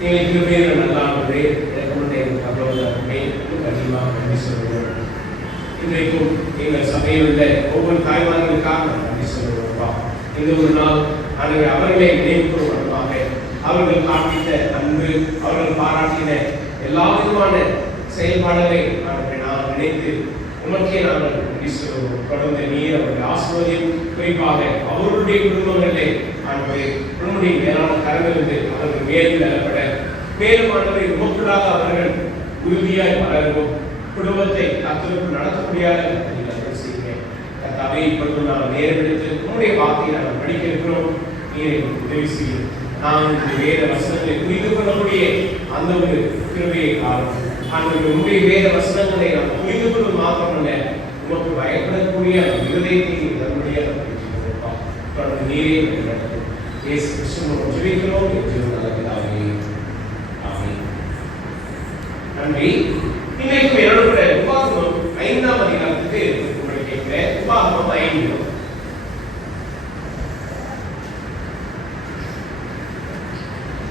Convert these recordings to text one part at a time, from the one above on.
நீங்கள் கிருபையில் நல்லாகவே இறக்கமட்டை கவலைமே கண்டிப்பாக நன்றி சொல்லுவோம். இன்றைக்கும் எங்கள் சபையில் உள்ள ஒவ்வொரு தாய்மார்களுக்காக நன்றி சொல்லுவோம்ப்பா. இந்த ஒரு நாள் அவர்களை நினைவுக்கும் வண்ணமாக அவர்கள் காண்பித்த அன்பு, அவர்கள் பாராட்டின எல்லா விதமான செயல்பாடுகளை நான் நினைத்து உமக்கே நாங்கள் நன்றி சொல்லுவோம். தொடர்ந்து நீர் அவருடைய ஆசீர்வாதம் குறிப்பாக அவர்களுடைய குடும்பங்களிலே உன்னுடைய மேலான கரங்களிலிருந்து அவர்கள் மேலும் நிலப்பட மேலும் ஆண்டவரை உமக்குள்ளாக அவர்கள் உறுதியாய் வளரவும் குடும்பத்தை கர்த்தருக்கு நடத்தக்கூடியதாக செய்கிறேன். கர்த்தாவே, இப்பொழுது நாம் நேரம் எடுத்து உன்னுடைய வார்த்தையை நாங்கள் படிக்க இருக்கிறோம். நீரை உதவி செய்யும். நாம் இந்த வேத வசனங்களை புரிந்து கொள்ளக்கூடிய அந்த ஒரு கிருபையை காணும். உன்னுடைய வேத வசனங்களை நாம் புரிந்து கொள்வது மாத்திரமல்ல, உமக்கு பயப்படக்கூடிய அந்த இருதயத்தை தன்னுடைய தொடர்ந்து நீரே நடக்கும். இயேசு கிறிஸ்துவின் ஜெபிக்கிறோம் என்று நல்ல பிதாவே. ஆமென். நன்றி. இன்றைக்கு என்னோட உபாகமம் 5ஆம் அதிகாரத்துக்கு உங்களை கேட்கிறேன். உபாகமம் 5.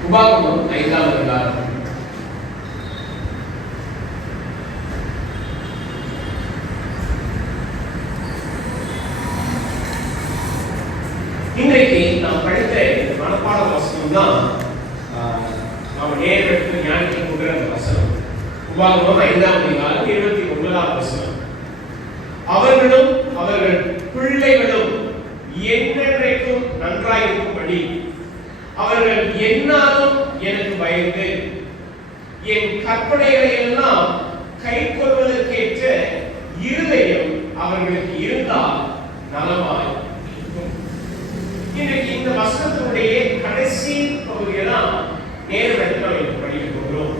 உபாகமம் 5ஆம் அதிகாரம். இன்றைக்கு நாம் படித்த மனப்பாட வசனம் தான் நாம் நேரடியாக ஞானிக்கு கொடுக்கிற அந்த வசனம். உபாகமம் 5ஆம் அதிகாரம் 29ஆம் வசனம். அவர்களும் அவர்கள் பிள்ளைகளும் என்றென்றைக்கும் நன்றாயிருக்கும்படி அவர்கள் என்னாலும் எனக்கு பயந்து என் கற்பனைகளை எல்லாம் கைக்கொள்வதற்கேற்ற இருதயம் அவர்களுக்கு இருந்தால் நலமாய் இருக்கும். இன்றைக்கு இந்த வசனத்தினுடைய கடைசி பகுதியெல்லாம் நேரடியாக நாம் படிக்க போகிறோம்.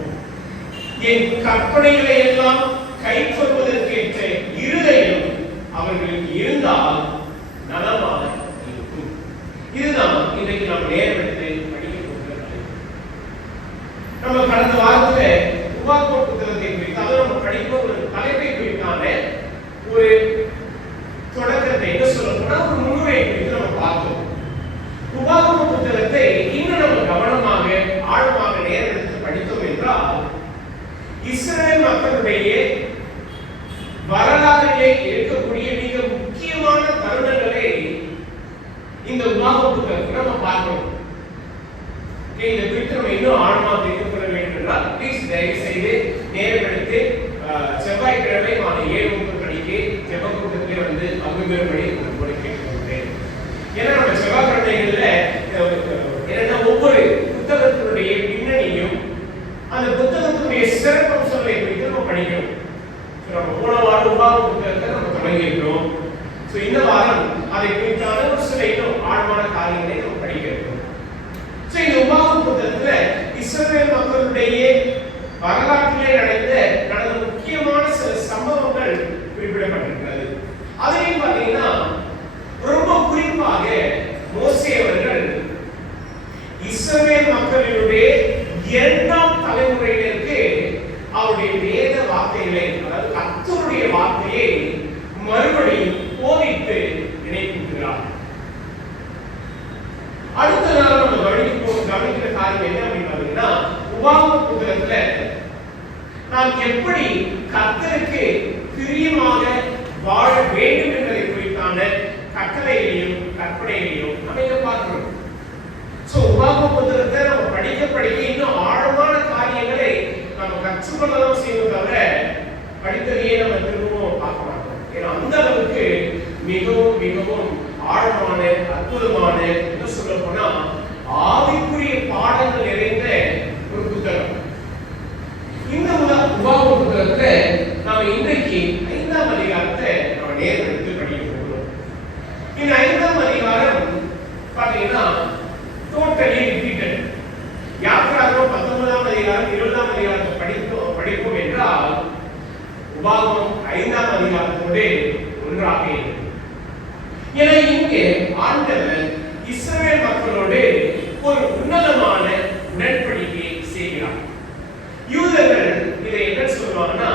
என் கற்பனைகளை எல்லாம் கைக்கொள்வதற்கேற்ற இருதயம் அவர்களுக்கு இருந்தால் நலமாக இருக்கும். இதுதான் இன்றைக்கு நாம் நேரடித்து படிக்க போகிற தலைப்பு. நம்ம கடந்த வாரத்தில் உபாகம புத்தகத்தை குறித்து அதை நம்ம படிக்க ஒரு தலைப்பை குறித்தான ஒரு தொடக்கத்தை என்ன சொல்லணும்னா ஒரு முன்னுரை குறித்து நம்ம பார்த்தோம். உபாகம புத்தகத்தை இன்னும் நம்ம கவனமாக ஆழமாக நேரம் எடுத்து படித்தோம் என்றால் இஸ்ரவேல் மக்களுடைய வரலாற்றிலே இருக்கக்கூடிய மிக முக்கியமான தருணங்களை இந்த உபாகம புத்தகத்தில் நம்ம பார்க்கணும். இந்த குறித்து நம்ம இன்னும் ஆழமாக தெரிந்து கொள்ள வேண்டும் என்றால் ப்ளீஸ் தயவு செய்து நேரம் எடுத்து செவ்வாய்க்கிழமை மாலை 7:30 மணிக்கு ஜெப கூட்டத்திலே வந்து பங்கு பெறும்படி உங்களை கேட்டுக்கொள்கிறேன். ஏன்னா நம்ம செவ்வாய்க்கிழமைகள்ல ஒவ்வொரு புத்தகத்தினுடைய பின்னணியும் அந்த புத்தகத்தினுடைய சிறப்பம்சங்களை குறித்து நம்ம படிக்கணும். நம்ம போன வாரம் உபாகம புத்தகத்தை நம்ம தொடங்கி இருக்கிறோம். இந்த வாரம் அதை குறித்தான ஒரு சில இன்னும் ஆழமான காரியங்களை நம்ம படிக்க இருக்கிறோம். இந்த உபாகம புத்தகத்துல இஸ்ரவேல் மக்களுடைய வரலாற்றிலே நடந்த முக்கியமான சில சம்பவங்கள் குறிப்பிடப்பட்டிருக்கிறது. அதையும் பார்த்தீங்கன்னா ரொம்ப குறிப்பாக மோசே அவர்கள் இஸ்ரவேல் மக்களினுடைய 2ஆம் தலைமுறையினருக்கு அவருடைய வேத வார்த்தைகளை, அதாவது கர்த்தருடைய வார்த்தையை மறுபடியும் போதித்து நினைவுறுத்துகிறார். அடுத்த நாள் நம்ம கவனிக்கிற காரியம் என்ன அப்படின்னு பார்த்தீங்கன்னா, உபாகம புத்தகத்துல நாம் எப்படி கர்த்தருக்கு பிரியமாக வாழ வேண்டும் என்பதை குறித்தான கட்டளைகளையும் கற்பனைகளையும் நம்ம இங்க பார்க்கிறோம். உபாகம புத்தகத்தை நம்ம படிக்க இன்னும் ஆழமான காரியங்களை நம்ம கற்றுக்கொள்ளலாம் செய்யணும் தவிர படித்ததையே நம்ம திரும்பவும் பார்க்க மாட்டோம். ஏன்னா அந்த அளவுக்கு மிகவும் மிகவும் ஆழமான அற்புதமான என்ன சொல்ல போனா ஆவிக்குரிய பாடங்கள் நிறைந்த ஒரு புத்தகம். இந்த உபாகம புத்தகத்தை நாம இன்றைக்கு 5ஆம் அதிகாரத்தை நம்ம நேரம் எடுத்து படிக்க போகிறோம். இந்த 5ஆம் அதிகாரம் பாத்தீங்கன்னா டோட்டலி ரிப்பீட்டட். யாத்திராகமம் 19ஆம் அதிகாரம் 20ஆம் அதிகாரத்தை படிப்போம் என்றால் உபாகமம் 5ஆம் அதிகாரத்தோடு ஒன்றாக இருக்கும். என இங்கே ஆண்டவர் இஸ்ரவேல் மக்களோடு ஒரு உன்னதமான உடன்படிக்கையை செய்கிறார். யூதர்கள் இதை என்ன சொல்வாங்கன்னா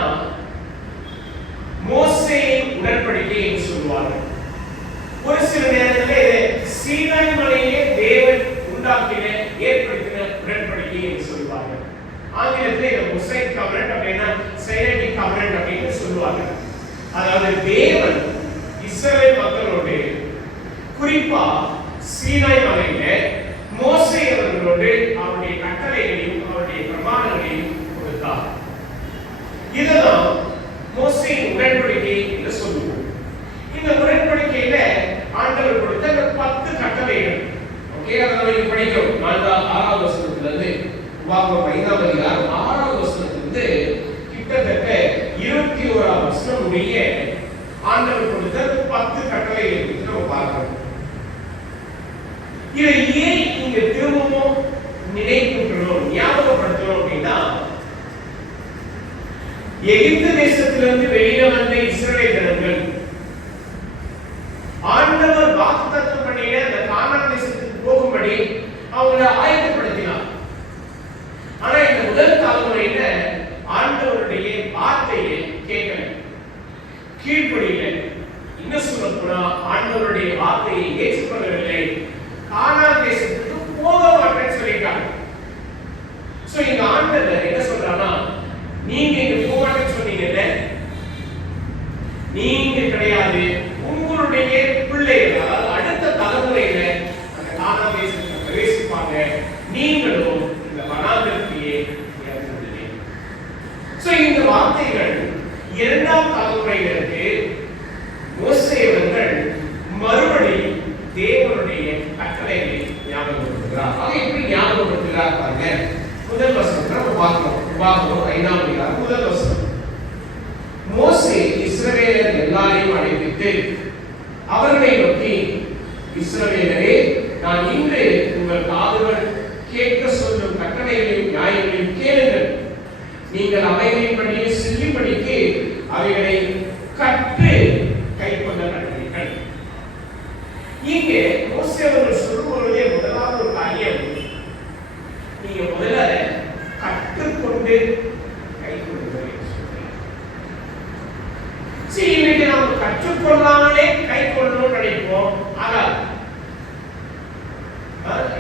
மோசேயின் உடன்படிக்கை என்று சொல்வார்கள். ஒரு சில நேரங்களில் சீனாய் மலையிலே தேவன் உண்டாக்கின ஏற்படுத்தின உடன்படிக்கை என்று சொல்வார்கள். ஆங்கிலத்தில் இதை மொசைக் கவனன்ட் அப்படின்னா சைனடிக் கவனன்ட் அப்படின்னு சொல்லுவாங்க. அதாவது தேவன் இஸ்ரவேல் மக்களோடு குறிப்பா சீனாய் மலையில மோசே அவர்களோடு அவருடைய கட்டளைகளையும் அவருடைய பிரமாணங்களையும் கொடுத்தார். இதுதான் மோசேயின் உடன்படிக்கை என்று சொல்லுவோம். இந்த உடன்படிக்கையில ஆண்டவர் கொடுத்த 10 கட்டளைகள். ஓகே, அதை நம்ம படிக்கிறோம். 6வது வசனத்திலிருந்து உபாகமம் 5ஆம் அதிகாரம் 6வது வசனத்திலிருந்து கிட்டத்தட்ட 21ஆம் வசனம் முடிய ஆண்டவர் கொடுத்த 10 கட்டளைகளை பற்றி நம்ம பார்க்கிறோம். இதை ஏன் இங்க திரும்பவும் நினைவுற்றோம், ஞாபகப்படுத்தணும் அப்படின்னா, எகிப்து தேசத்திலிருந்து வெளியே வந்த இஸ்ரவேல் ஜனங்கள் ஆண்டவர் வாக்குத்தத்தம் பண்ணின அந்த கானான் தேசத்துக்கு போகும்படி அவங்களை ஆயத்தப்படுத்தினார். ஆனா இந்த முதல் தலைமுறையில ஆண்டவருடைய வார்த்தையை கேட்கல, கீழ்ப்படியல. இன்னும் சொல்ல போனா ஆண்டவருடைய வார்த்தையை ஏற்றுக்கொள்ளவில்லை. கானான் தேசத்துக்கு போக மாட்டேன்னு சொல்லிட்டாங்க. சோ இங்க ஆண்டவர் என்ன சொல்றானா, நீங்க இங்க போக மாட்டேன்னு சொன்னீங்கல்ல, நீங்க கிடையாது, உங்களுடைய பிள்ளைகள், அதாவது அடுத்த தலைமுறையில அந்த கானான் தேசத்தை பிரவேசிப்பாங்க, நீங்களும் இந்த வனாந்திரத்தையே இறங்குவீங்க. சோ இந்த வார்த்தைகள் 2ஆம் தலைமுறையினருக்கு மோசே அவர்கள் மறுபடியும் தேவனுடைய கட்டளைகளை ஞாபகப்படுத்துகிறார். அதை எப்படி ஞாபகப்படுத்துகிறார் பாருங்க. முதல் வசனத்தை நம்ம பார்க்கிறோம். உபாகமம் 5ஆம் அதிகாரம் முதல் வசனம். மோசே இஸ்ரவேலர் எல்லாரையும் அழைப்பித்து அவர்களை நோக்கி, இஸ்ரவேலரே, நான் இன்று உங்கள் காதுகள் கேட்க சொல்லும் கட்டளைகளையும் நியாயங்களையும் கேளுங்கள். நீங்கள் அவைகளின்படியே செய்யும்படிக்கு அவைகளை கற்று கைக்கொள்ள கடவீர்கள். இங்கே மோசே அவர்கள் சொல்லும்போதே முதலாவது ஒரு காரியம், நீங்க முதல்ல கற்றுக்கொண்டு கைக்கொள்ளுங்கள். சரி, இன்னைக்கு நம்ம கற்றுக்கொள்ளாமலே கைக்கொள்ளணும்னு நினைப்போம். ஆனால்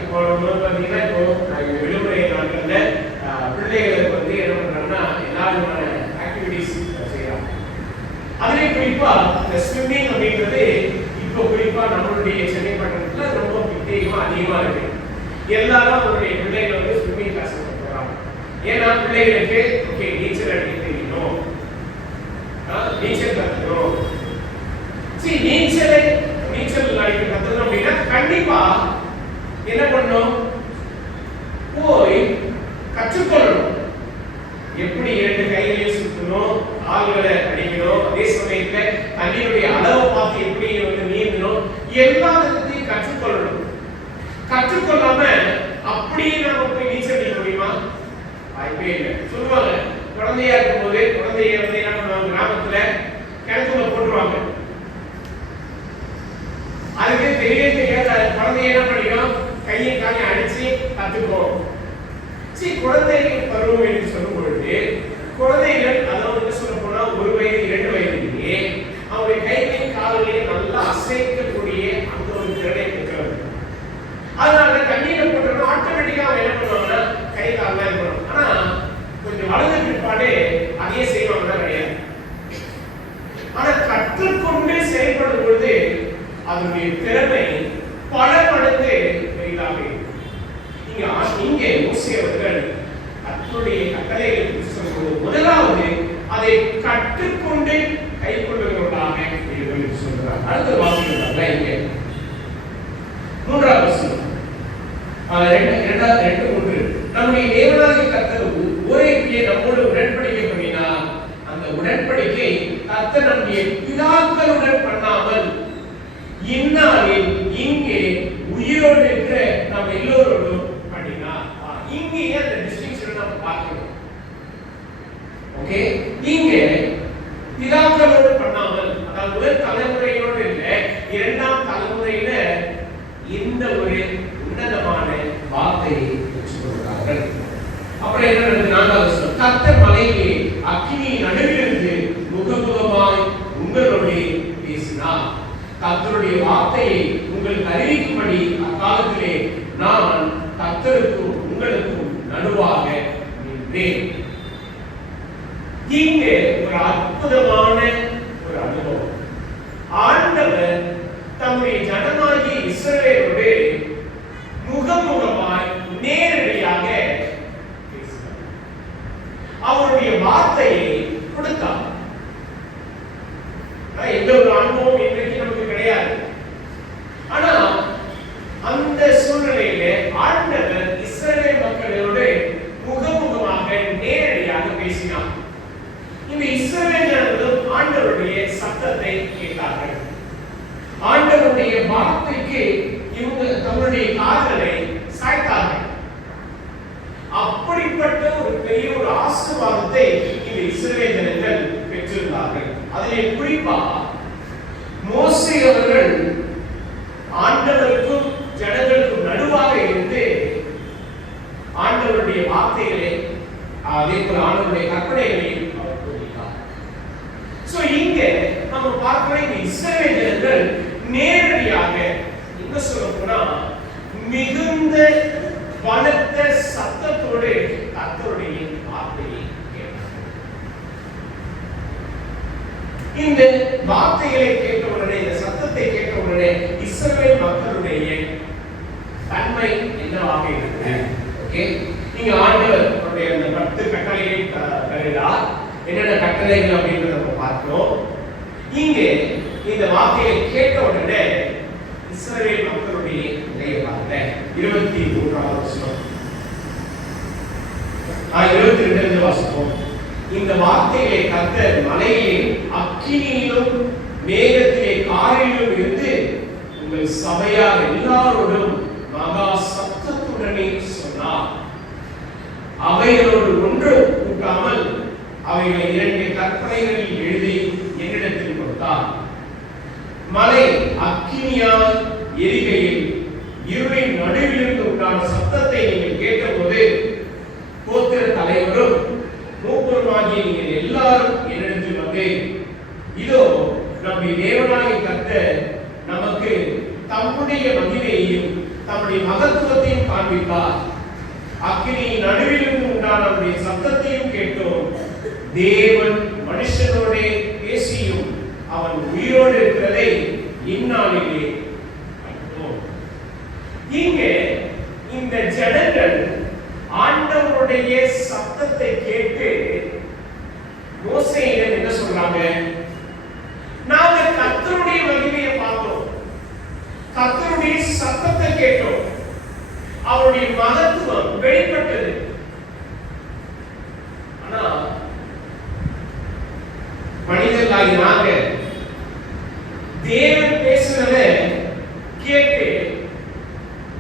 இப்போ நம்ம பார்த்தீங்கன்னா, இப்போ விடுமுறை நாட்கள்ல பிள்ளைகளுக்கு வந்து என்ன பண்றாங்கன்னா எல்லா விதமான ஆக்டிவிட்டிஸ் செய்யறாங்க. அதுலேயே குறிப்பா இந்த ஸ்விம்மிங் அப்படின்றது இப்போ குறிப்பா நம்மளுடைய சென்னை பட்டணத்துல ரொம்ப பிரத்யேகமா அதிகமா இருக்கு. எல்லாரும் அவருடைய பிள்ளைகளை வந்து ஸ்விம்மிங் கிளாஸ் போறாங்க. ஏன்னா பிள்ளைகளுக்கு ஓகே நீச்சல் அடிக்க தெரியணும், நீச்சல் கத்துக்கணும். சரி, நீச்சல் அடிக்க கத்துக்கணும் அப்படின்னா கண்டிப்பா என்ன பண்ணணும், போய் கற்றுக்கொள்ளணும். எப்படி 2 கைகளையும் சுற்றணும், கால்களை அடிக்கணும், அதே சமயத்துல தண்ணியுடைய அளவை பார்த்து எப்படி வந்து நீந்தணும், எல்லாத்தையும் கற்றுக்கொள்ளணும். கற்றுக்கொள்ளாம அப்படியே நம்ம போய் நீச்சல் அடிக்க முடியுமா? வாய்ப்பே இல்லை. சொல்லுவாங்க, குழந்தையா இருக்கும் போது குழந்தைய வந்து என்ன பண்ணுவாங்க, கிராமத்துல கிணத்துல போட்டுருவாங்க. அதுக்கு தெரியாத குழந்தைய என்ன பண்ணிடும், கையை காலையும் அடிச்சு கத்துக்கும். சரி, குழந்தைகள் பருவம் என்று சொல்லும் பொழுது குழந்தைகள், அதாவது என்ன சொல்ல போனா 1 வயது 2 வயதிலேயே அவருடைய கைகளையும் கால்களையும் நல்லா அசைக்கக்கூடிய அந்த ஒரு திறனை பெற்றவர். அதனால தண்ணீரை போட்டோம்னா ஆட்டோமேட்டிக்கா அவங்க என்ன பண்ணுவாங்கன்னா கை கால்லாம் இருக்கணும். ஆனா கொஞ்சம் வளர்ந்த பிற்பாடு அதையே செய்வாங்கன்னா கிடையாது. ஆனா கற்றுக்கொண்டு செயல்படும் பொழுது அதனுடைய திறமை பல மடங்கு பெரிதாக இருக்கும். இங்கே மோசே அவர்கள் கர்த்தருடைய கட்டளைகளை சொல்லும்போது முதலாவது அதை கற்றுக்கொண்டு கைக்கொள்ளுகிறவர்களாக இருங்கள் என்று சொல்கிறார். அடுத்த வாசிக்கிறாங்க இங்கே 3ஆவது வசனம் 2:3. நம்முடைய தேவனாகிய கர்த்தர் ஓரேபிலே நம்மோடு உடன்படிக்கை பண்ணினார். அந்த உடன்படிக்கை கர்த்தர் நம்முடைய பிதாக்களுடன் பண்ணாமல் இந்நாளில் இங்கே உயிரோடு இருக்கிற நம்ம எல்லோரோடும் பண்ணினார். இங்கே அந்த டிஸ்டிங்ஷன் நம்ம பார்க்கணும். ஓகே, இங்கே பிதாக்களோடு பண்ணாமல், அதாவது முதல் தலைமுறையோடு இல்ல, 2ஆம் தலைமுறையில இந்த ஒரு உன்னதமான வார்த்தையை பெற்றுக்கொள்கிறார்கள். அப்புறம் என்ன நடந்தது? 4வது வசனம். கர்த்தர் மலையிலே அக்கினியின் நடுவிலிருந்து முகமுகமாய் உங்களோடு பேசினார். கர்த்தருடைய வார்த்தையை உங்களுக்கு அறிவிக்கும்படி அக்காலத்திலே நான் கர்த்தருக்கும் உங்களுக்கும் நடுவாக நின்றேன். இங்கே ஒரு அற்புதமான ஒரு அனுபவம். ஆண்டவர் தம்முடைய ஜனமாகிய இஸ்ரவேலோடு முகமுகமாய் நேரடியாக பேசினார். அவருடைய வார்த்தையை கொடுத்தார். எந்த ஒரு அனுபவம் இன்றைக்கு நமக்கு கிடையாது. ஆனா அந்த சூழ்நிலையில ஆண்டவர் இஸ்ரவேல் மக்களோடு முகமுகமாக நேரடியாக பேசினார். இந்த இஸ்ரவேல் ஜனங்களும் ஆண்டவருடைய சத்தத்தை கேட்டார்கள். ஆண்டவருடைய வார்த்தைக்கு இவங்க தங்களுடைய காதுகளை சாய்த்தார்கள். அப்படிப்பட்ட ஒரு பெரிய ஒரு ஆசீர்வாதத்தை இந்த இஸ்ரவேல் ஜனங்கள் பெற்றிருந்தார்கள். அதிலே குறிப்பா மோசே அவர்கள் ஆண்டவருக்கும் ஜனங்களுக்கும் நடுவாக இருந்து ஆண்டவருடைய வார்த்தைகளை அதே போல ஆண்டவருடைய கற்பனைகளையும் அவர் போதித்தார். சோ இங்க நம்ம பார்க்கிறோம், இந்த இஸ்ரவேல் ஜனங்கள் நேரடியாக என்ன சொல்லணும்னா மிகுந்த பலத்த சத்தத்தோடு கர்த்தருடைய வார்த்தையை கேட்டார்கள். இந்த வார்த்தைகளை கேட்டவுடனே, இந்த சத்தத்தை கேட்டவுடனே இஸ்ரவேல் மக்களுடைய தன்மை என்னவாக இருக்கு? ஓகே, நீங்க ஆண்டவருடைய அந்த 10 கட்டளைகளை தருகிறார். என்னென்ன கட்டளைகள் அப்படின்றத நம்ம பார்க்கிறோம். இங்கே இந்த வார்த்தையை கேட்ட உடனே இஸ்ரவேல் மக்களுடைய நிலையை பாருங்க. 23வது வசனம், 22வது வசனம். இந்த வார்த்தைகளை கர்த்தர் மலையிலே அக்கினியிலும் மேகத்திலே காரிலும் இருந்து உங்கள் சபையார் எல்லாரோடும் மகா சத்தத்துடனே சொன்னார். அவைகளோடு ஒன்று கூட்டாமல் அவைகளை 2 கற்பனைகளில் எழுதி என்னிடத்தில் கொடுத்தார். மலை அக்கினியால் எரிகையில் இருளின் நடுவிலிருந்து உண்டான சத்தத்தை நீங்கள் கேட்டபோது கோத்திர தலைவரும் மூப்பருமாகிய நீங்கள் எல்லாரும் என்னிடத்தில் வந்து, இதோ நம்முடைய தேவனாகிய கர்த்தர் நமக்கு தம்முடைய மகிமையையும் தம்முடைய மகத்துவத்தையும் காண்பித்தார். அக்கினியின் நடுவிலிருந்து உண்டான அவருடைய சத்தத்தையும் கேட்டோம். தேவன் மனுஷனோட பேசியும் அவன் உயிரோடு இருக்கிறதை இந்நாளிலே கண்டோம். இங்கே இந்த ஜனங்கள் ஆண்டவருடைய சத்தத்தை கேட்டு மோசேயிடம் என்ன சொல்றாங்க? நாங்க கர்த்தருடைய மகிமையை பார்த்தோம், கர்த்தருடைய சத்தத்தை கேட்டோம், அவருடைய மகத்துவம் வெளிப்பட்டது. ஆனா மனிதர்களாகி நாங்க தேவன் பேசுறத கேட்டு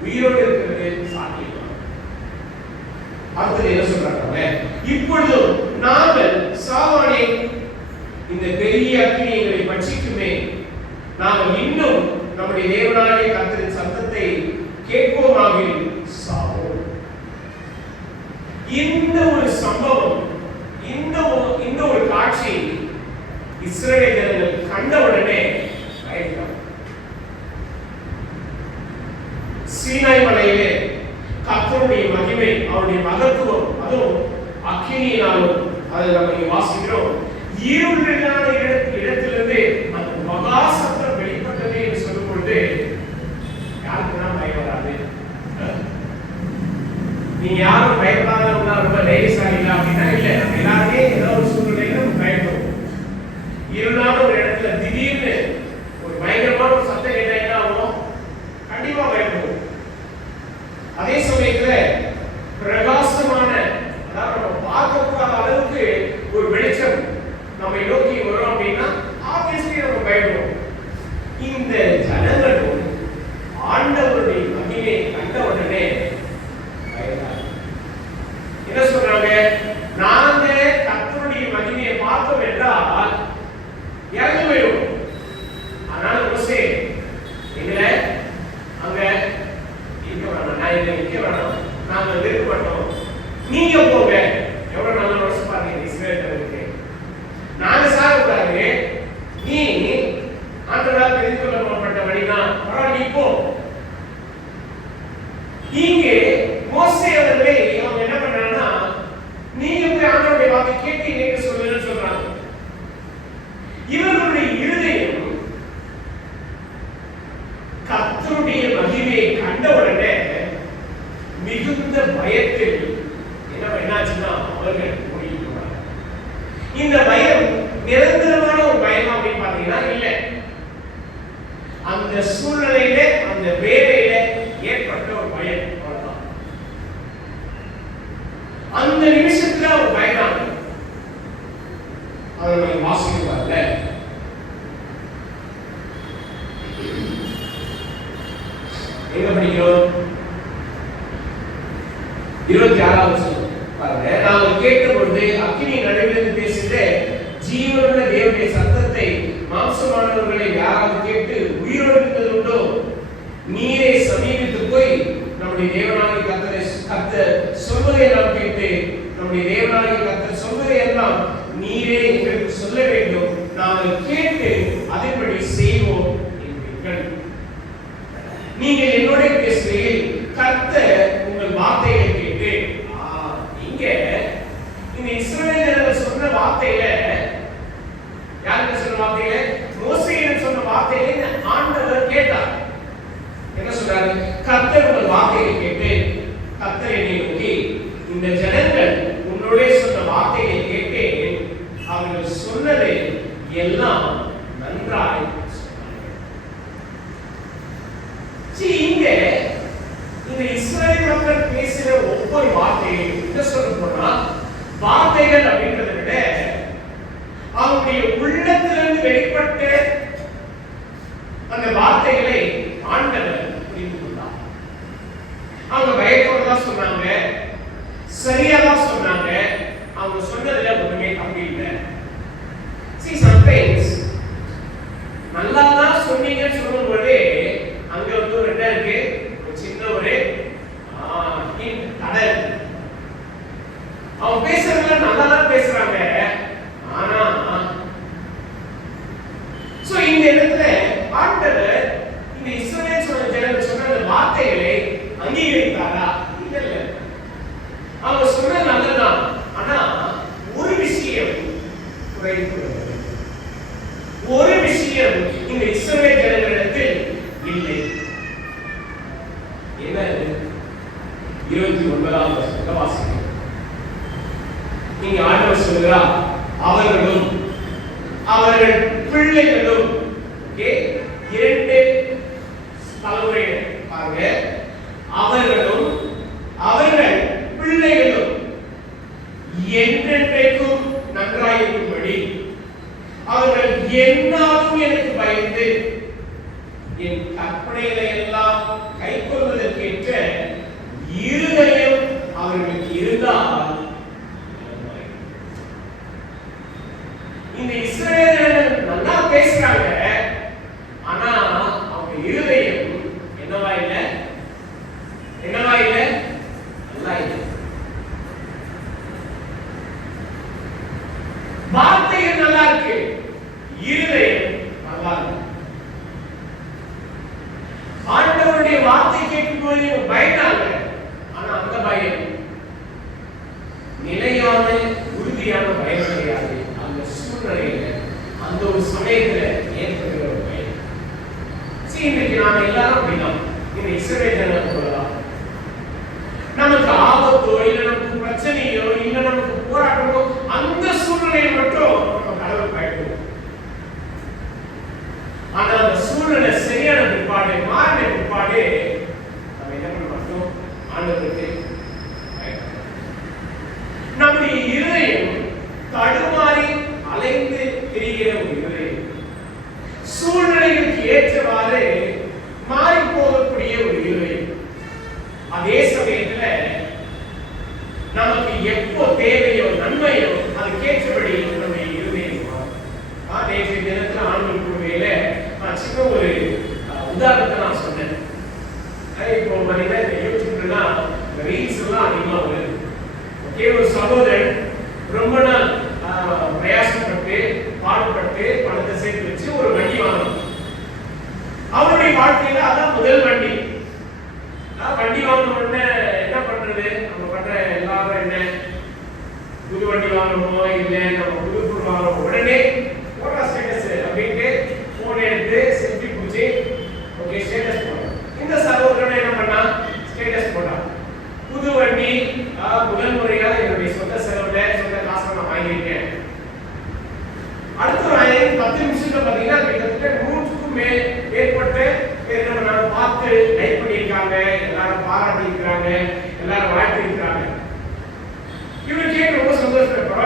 உயிரோடு இருக்கிறது சாத்தியமா? அடுத்தது என்ன சொல்றாங்க? இப்பொழுதும் நாங்கள் சாவானே இந்த பெரிய அக்கினியை பட்சிக்குமே, நாங்கள் இன்னும் நம்முடைய தேவனாகிய கர்த்தரின் சத்தத்தை கேட்போமாக சாவோம். இந்த ஒரு சம்பவம், இந்த ஒரு காட்சி இஸ்ரவேல் ஜனங்கள் கண்டவுடனே பயந்தார்கள். சீனாய் மலையிலே கர்த்தருடைய மகிமை, அவருடைய மகத்துவம், அதுவும் அக்கினியினாலும் அதை நம்ம வாசிக்கிறோம். இருளான இடத்திலிருந்து அந்த மகா சத்தம் வெளிப்பட்டது என்று சொல்லும் பொழுது யாருக்குதான் பயம் வராது? நீங்க யாரும் பயப்படாதவங்க ரொம்ப தைரியசாலிகளா அப்படின்னா இல்ல, நம்ம எல்லாருமே ஏதோ ஒரு சூழ்நிலையில நம்ம பயப்படுவோம். இருளான ஒரு இடத்துல திடீர்னு ஒரு பயங்கரமான ஒரு சத்தம் கேட்டா என்ன ஆகும்? கண்டிப்பா பயப்படுவோம். அதே சமயத்துல பிரகாசமான, அதாவது நம்ம பார்க்கக்கூடாத அளவுக்கு ஒரு வெளிச்சம் நம்மை நோக்கி வரும் அப்படின்னா ஆப்வியஸ்லி நம்ம பயப்படுவோம். இந்த ஜனங்களும் ஆண்டவருடைய மகிமையை கண்ட உடனே என்ன சொல்றாங்க? நாங்க கர்த்தருடைய மகிமையை பார்த்தோம் என்றால் இறந்து போயிடுவோம். அதனால மோசே எங்களை அங்க இருக்க வேணாம், நான் இங்க நிக்க வேணாம், நாங்க விருப்பப்பட்டோம், நீங்க போங்க. எவ்வளவு நல்ல மனசு பாருங்க இஸ்ரவேலுக்கு. நாங்க சாகக்கூடாது, நீ ஆண்டவரால் தெரிந்து கொள்ளப்பட்ட வழிதான், பரவாயில்ல நீ போ. இங்கே மோசே அவர்களை அவங்க என்ன பண்றாங்கன்னா, நீ கர்த்தருடைய மகிமையை கண்ட உடனே மிகுந்த பயத்தில் என்னாச்சுன்னா அவர்கள் ஓடி போனாங்க. இந்த பயம் நிரந்தரமான ஒரு பயம் அப்படின்னு பாத்தீங்கன்னா இல்ல, அந்த சூழ்நிலையில அந்த வேலையில ஏற்பட்ட ஒரு பயம், அவ்வளவுதான். அந்த நிமிஷத்துல ஒரு பயனாங்க அவர்கள் வாசிக்கிறார்ல. எங்க படிக்கிறோம்? 26வது வசனம் பாருங்க. நாங்கள் கேட்ட பொழுது அக்கினி நடுவிலிருந்து பேசுகிற ஜீவனுள்ள தேவனுடைய சத்தத்தை மாம்சமானவர்களை யாராவது கேட்டு உயிரோடு இருந்தது உண்டோ? நீரே சமீபித்து போய் நம்முடைய தேவனாகிய கர்த்தர் சொல்வதை நாம் கேட்டு நம்முடைய தேவனாகிய கர்த்தர் சொல்வதை எல்லாம் நீரே எங்களுக்கு சொல்ல வேண்டும், நாங்கள் கேட்டு அதன்படி செய்வோம் என்பீர்கள். நீங்கள் என்னோட பேசுகையில் கர்த்தர் உங்கள் வார்த்தைகளை கேட்டு, இங்க இந்த இஸ்ரவேல் ஜனங்கள் சொன்ன வார்த்தையில, யாருக்கு சொன்ன வார்த்தையில? மோசேயிடம் சொன்ன வார்த்தையில ஆண்டவர் கேட்டார். என்ன சொன்னாரு? கர்த்தர் உங்கள் வார்த்தையை கேட்டு, கர்த்தர் என்னை நோக்கி இந்த ஜனங்கள் உன்னோட சொன்ன வார்த்தையை கேட்டேன், அவர்கள் சொன்னது எல்லாம் நன்றாய் இங்க இந்த இஸ்ரவேல் மக்கள் பேசுற ஒவ்வொரு வார்த்தையும் என்ன சொல்ல போனா வார்த்தைகள் அப்படின்றத விட அவங்களுடைய உள்ளத்திலிருந்து வெளிப்பட்ட அந்த வார்த்தைகளை ஆண்டவர் புரிந்து கொண்டார். அவங்க பயத்தோடு தான் சொன்னாங்க, சரியா தான் சொன்னாங்க, அவங்க சொன்னதுல ஒண்ணுமே தப்பு இல்லை. See, sometimes நல்லா தான் சொன்னீங்கன்னு சொல்லும்போது அங்க வந்து ஒரு என்ன இருக்கு, ஒரு சின்ன ஒரு தடை. அவங்க பேசுறதுல நல்லா தான் பேசுறாங்க, ஆனா சோ இந்த இடத்துல ஆண்டவர் இந்த இஸ்ரவேல் ஜனங்கள் சொன்ன அந்த வார்த்தைகளை அங்கீகரித்தாரா? இல்ல. அவங்க சொன்னது நல்லதான், ஆனா ஒரு விஷயம் குறைந்துள்ளது. ஒரு விஷயம் இந்த இஸ்ரவேல் ஜனங்களிடத்தில் இல்லை. என்ன? 29வது வசனத்தை வாசிக்கிறோம். இங்க ஆண்டவர் சொல்கிறார், அவர்களும் அவர்கள் பிள்ளைகளும், இரண்டு தலைமுறையினர் பாருங்க, அவர்களும் அவர்கள் பிள்ளைகளும் என்றென்றைக்கும் நன்றாயிருக்கும்படி அவர்கள் என்னாலும் எனக்கு பயந்து என் கற்பனைகளை எல்லாம் கைக்கொள்வதற்கேற்ற இருதயம் அவர்களுக்கு இருந்தால், இந்த இஸ்ரவேலர்கள் நல்லா பேசுறாங்க, ஆனா அவங்க இருதயம் என்னவா இல்லை? என்னவா இல்லை? நல்லா இல்லை. வார்த்தைகள் நல்லா இருக்கு, இருதயம் நல்லா இருக்கு. ஆண்டவருடைய வார்த்தை கேட்கும்போது பயந்தாங்க, ஆனா அந்த பயம் நிலையான உறுதியான பயம் கிடையாது. அந்த சூழ்நிலையில அந்த ஒரு சமயத்துல ஏற்படுகிற ஒரு பயம். இன்னைக்கு நாம எல்லாரும் அப்படிதான். இந்த இஸ்ரவேல் ஜனங்கள் போலதான். நமக்கு ஆபத்தோ இல்ல நமக்கு பிரச்சனையோ இல்ல நமக்கு போராட்டமோ அந்த சூழ்நிலையை மட்டும் நம்ம கடவுள் பயப்படுவோம். ஆனா அந்த சூழ்நிலை சரியான பிற்பாடு, மாறின பிற்பாடு நம்ம என்ன பண்ண மாட்டோம்? ஆண்டவருக்கு நம்முடைய இருதயம் தடுமாறி அலைந்து திரிகிற ஒரு இருதயம், சூழ்நிலைகளுக்கு ஏற்றவாறு மாறி போகக்கூடிய ஒரு இருதயம். அதே சமயத்துல நமக்கு எப்போ தேவையோ நன்மையோ அதுக்கேற்றபடி நம்முடைய இருதயம் மாறும். நேற்றைய தினத்துல ஆண்கள் குழுவையில நான் சின்ன ஒரு உதாரணத்தை நான் சொன்னேன். இப்போ பாத்தீங்கன்னா இந்த யூடியூப்லாம் ரீல்ஸ் எல்லாம் அதிகமா வருது. ஒரு சகோதரன் ரொம்ப நாள் பிரயாசப்பட்டு பாடுபட்டு பணத்தை சேர்த்து வச்சு ஒரு வண்டி வாங்கணும். அவருடைய வாழ்க்கையில அதான் முதல் வண்டி. வண்டி வாங்கின உடனே என்ன பண்றது? நம்ம பண்ற எல்லாரும் என்ன, புது வண்டி வாங்கணுமோ இல்ல நம்ம புது பொருள் வாங்கணும், உடனே போட்டோ ஸ்டேட்டஸ் அப்படின்ட்டு போன் எடுத்து செல்ஃபி பிடிச்சி ஓகே ஸ்டேட்டஸ் போடுறோம்.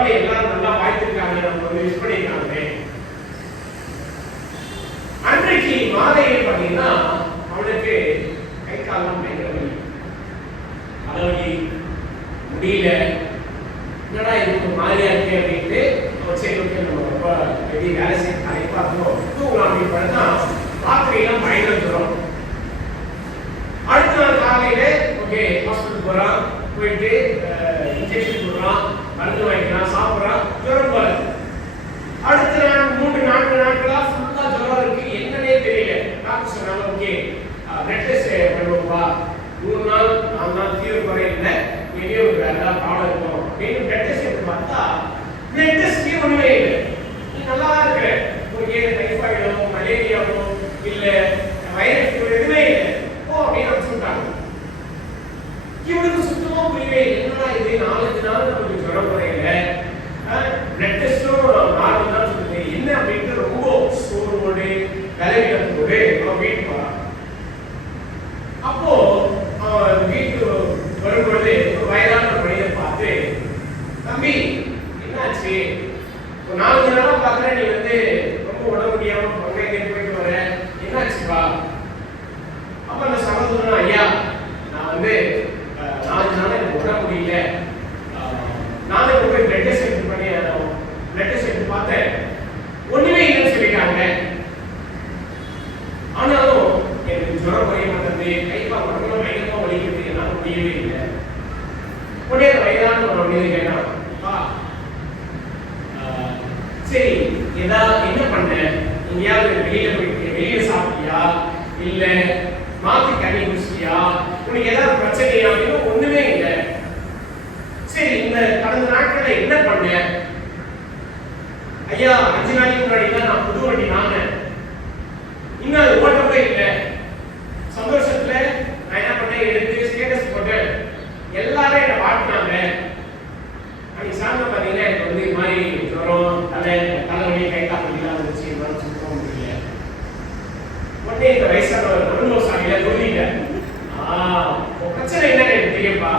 பரவாயில்ல, எல்லாரும் நல்லா வாழ்த்திருக்காங்க, நம்ம விஷ் பண்ணிருக்காங்க. அன்றைக்கு மாலையில் பார்த்தீங்கன்னா அவனுக்கு கை காலம் பயங்கர வலி, தலைவலி, முடியல, என்னடா இதுக்கு மாதிரியா இருக்கு அப்படின்ட்டு அவன் சரி ஓகே நம்ம ரொம்ப வெளியே வேலை செய்ய கலைப்பா இருக்கணும் தூங்கலாம் அப்படின்னு பார்த்தா ராத்திரியெல்லாம் பயங்கர தூரம். அடுத்த நாள் காலையில ஓகே ஹாஸ்பிட்டல் போறான், போயிட்டு இன்ஜெக்ஷன் போடுறான், மருந்து வாங்கிக்கிறான், சாப்பிட்றான், ஜுரம் போல. அடுத்த நாள் 3-4 நாட்களா ஃபுல்லா ஜுரம் இருக்கு, என்னன்னே தெரியல. டாக்டர் சொன்னாங்க ஓகே பிளட் டெஸ்ட் பண்ணுவோம்பா, 3 நாள் 4 நாள் ஃபீவர் குறையில வெளியே ஒரு ஏதாவது ப்ராப்ளம் இருக்கும் அப்படின்னு பிளட் டெஸ்ட் எடுத்து பார்த்தா பிளட் டெஸ்ட் ஒண்ணுமே இல்லை, நீ நல்லா தான் இருக்கிற, உங்களுக்கு டைஃபாய்டோ மலேரியாவோ இல்ல வைரஸ் எதுவுமே இல்லை அப்படின்னு சொல்லிட்டாங்க. இவனுக்கு சுத்தமா புரியவே, என்னடா இது 4 நாள் நமக்கு ஜுரம் குறையல, பிளட் டெஸ்டும் 4 நாள் சொல்லுது என்ன அப்படின்ட்டு ரொம்ப சோர்வோடு தலைவிடத்தோடு அவன் வீட்டுக்கு போறான். அப்போ அவன் வீட்டுக்கு வரும்பொழுது ஒரு வயதான மனிதனை பார்த்து, தம்பி என்னாச்சு, ஒரு 4 நாளா பார்க்குறேன், நீ வந்து ரொம்ப உடம்பு முடியாம பங்காய்க்கு போயிட்டு வர, என்னாச்சுப்பா? அப்ப அந்த சகோதரன், ஐயா நான் வந்து 4 நாளா எனக்கு உடம்பு முடியல, நானே போய் பிளட் டெஸ்ட் எடுத்து பண்ணி பிளட் டெஸ்ட் எடுத்து பார்த்தேன், ஒண்ணுமே இல்லைன்னு சொல்லிட்டாங்க. ஆனாலும் எனக்கு ஜுரம் குறைய மாட்டேங்குது, கைப்பா உடம்புல பயங்கரமா வலிக்குது, என்னால முடியவே இல்லை. உடனே வயதான ஒரு மனிதன் கேட்டான், சரி என்ன பண்ண, எங்கேயாவது வெளியில சாப்பிட்டியா இல்ல மாத்தி தண்ணி குடிச்சியா, உனக்கு ஏதாவது பிரச்சனையா அப்படின்னு? ஒண்ணுமே இல்லை. சரி இந்த கடந்த நாட்கள்ல என்ன பண்ண? ஐயா 5 நாளைக்கு முன்னாடி தான் நான் புது வண்டி வாங்கினேன், இன்னும் அது ஓட்டவே இல்லை. சந்தோஷத்துல நான் என்ன பண்ணேன், எடுத்து ஸ்டேட்டஸ் போட்டேன், எல்லாரும் என்ன வாழ்த்தினாங்க. அன்னைக்கு சாயந்தரம் பார்த்தீங்கன்னா எனக்கு வந்து இது மாதிரி ஜுரம், தலைவலி, கை கால் வலிலாம் வந்துச்சு, என்னால சுத்தம் முடியல. உடனே இந்த வயசானவர் அனுபவசாலியில சொல்லிட்டேன், பிரச்சனை என்னன்னு எனக்கு தெரியும்பா,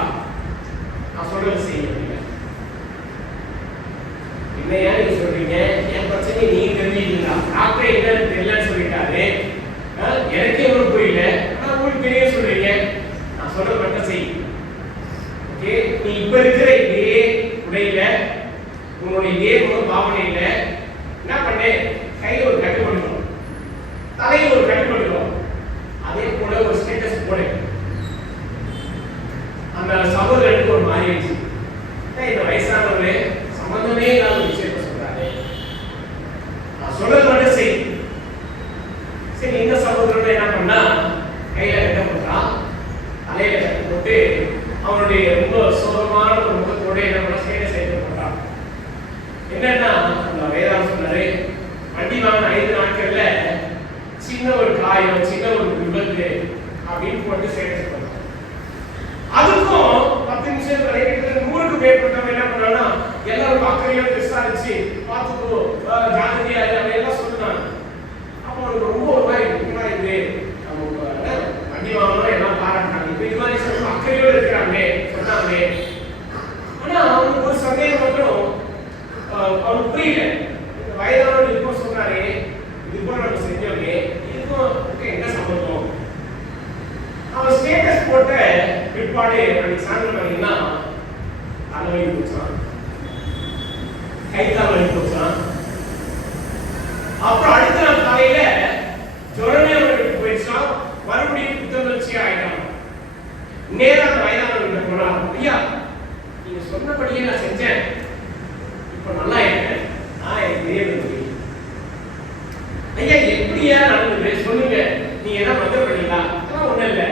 நான் சொல்றது செய்ய. என்னையா நீங்க சொல்றீங்க, என் பிரச்சனை நீங்க தெரிஞ்சுக்கீங்களா? டாக்டர் என்னன்னு தெரியலன்னு சொல்லிட்டாரு, எனக்கே ஒன்றும் புரியல, ஆனா உங்களுக்கு தெரிய சொல்றீங்க, நான் சொல்றது மட்டும் செய். ஓகே, நீ இப்ப இருக்கிற இதே உடையில உன்னுடைய இதே பாவனையில என்ன பண்ணு, கையில ஒரு கட்டு போட்டுக்கணும், தலையில ஒரு கட்டு போட்டுக்கணும், அதே போல ஒரு ஸ்டேட்டஸ் போடு. அந்த சகோதரனுக்கு ஒரு மாறி ஆயிடுச்சு, இந்த வயசானவர்களே சம்பந்தமே இல்லாத விஷயத்த சொல்றாரு, நான் சொல்றது மட்டும் செய். சரி இந்த சகோதரன் என்ன பண்ணா, கையில கட்ட போட்டான், தலையில கட்ட போட்டு அவனுடைய ரொம்ப சோகமான ஒரு முகத்தோட என்ன பண்ண ஸ்டேட்டஸ் எடுத்து போட்டான். என்னன்னா அந்த வேதாளம் சொன்னாரு, வண்டி வாங்கின 5 நாட்கள்ல சின்ன ஒரு காயம், சின்ன ஒரு விபத்து அப்படின்னு போட்டு ஸ்டேட்டஸ் போட்டான். அதுக்கும் 10 நிமிஷம் வரைக்கும் 100க்கு மேற்பட்டவங்க என்ன பண்ணாங்கன்னா எல்லாரும் அக்கறையோட விசாரிச்சு பார்த்துக்கோ, ஜாகிரதையா எல்லாம் சொல்லுனாங்க. அப்போ அவனுக்கு ரொம்ப ஒரு மாதிரி முக்கியமா இது வண்டி வாங்கணும் எல்லாம் பாராட்டினாங்க, இப்போ இது மாதிரி சொல்லி அக்கறையோடு இருக்கிறாங்க சொன்னாங்க. ஆனா அவனுக்கு ஒரு சந்தேகம் மட்டும் அவனுக்கு புரியல. வயதானவன் இப்போ சொன்னாரு, இது போல நம்ம செஞ்சோங்க, இதுக்கும் என்ன சம்பந்தம்? அவன் ஸ்டேட்டஸ் போட்ட பிற்பாடு அன்னைக்கு சாயந்தரம் பார்த்தீங்கன்னா தலைவலி போச்சான், கை கால் வலி போச்சான். அப்புறம் அடுத்த நாள் காலையில ஜுரமே அவனுக்கு போயிடுச்சான், மறுபடியும் புத்துணர்ச்சியா ஆயிட்டான். நேரா வயதானவர்கிட்ட போனா, ஐயா நீங்க சொன்னபடியே நான் செஞ்சேன், இப்ப நல்லா இருக்கேன், ஐயா எப்படியா நடந்தது சொல்லுங்க, நீங்க என்ன மந்திரம் பண்ணீங்களா? அதெல்லாம் ஒண்ணும் இல்லை,